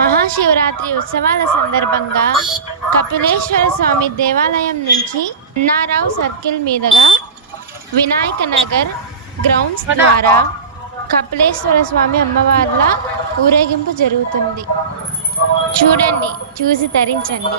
మహాశివరాత్రి ఉత్సవాల సందర్భంగా కపిలేశ్వర స్వామి దేవాలయం నుంచి అన్నారావు సర్కిల్ మీదుగా వినాయక నగర్ గ్రౌండ్స్ ద్వారా కపిలేశ్వర స్వామి అమ్మవార్ల ఊరేగింపు జరుగుతుంది. చూడండి, చూసి తరించండి.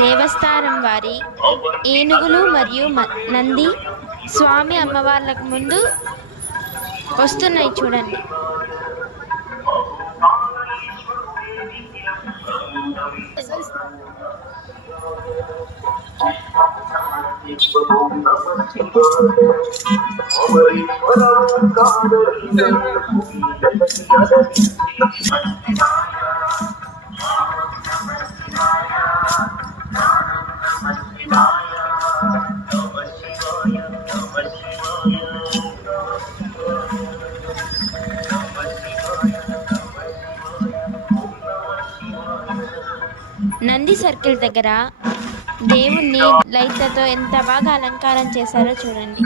దేవస్థానం వారి ఏనుగులు మరియు నంది స్వామి అమ్మవార్లకు ముందు వస్తున్నాయి, చూడండి. నంది సర్కిల్ దగ్గర దేవుణ్ణి లైట్లతో ఎంత బాగా అలంకారం చేశారో చూడండి.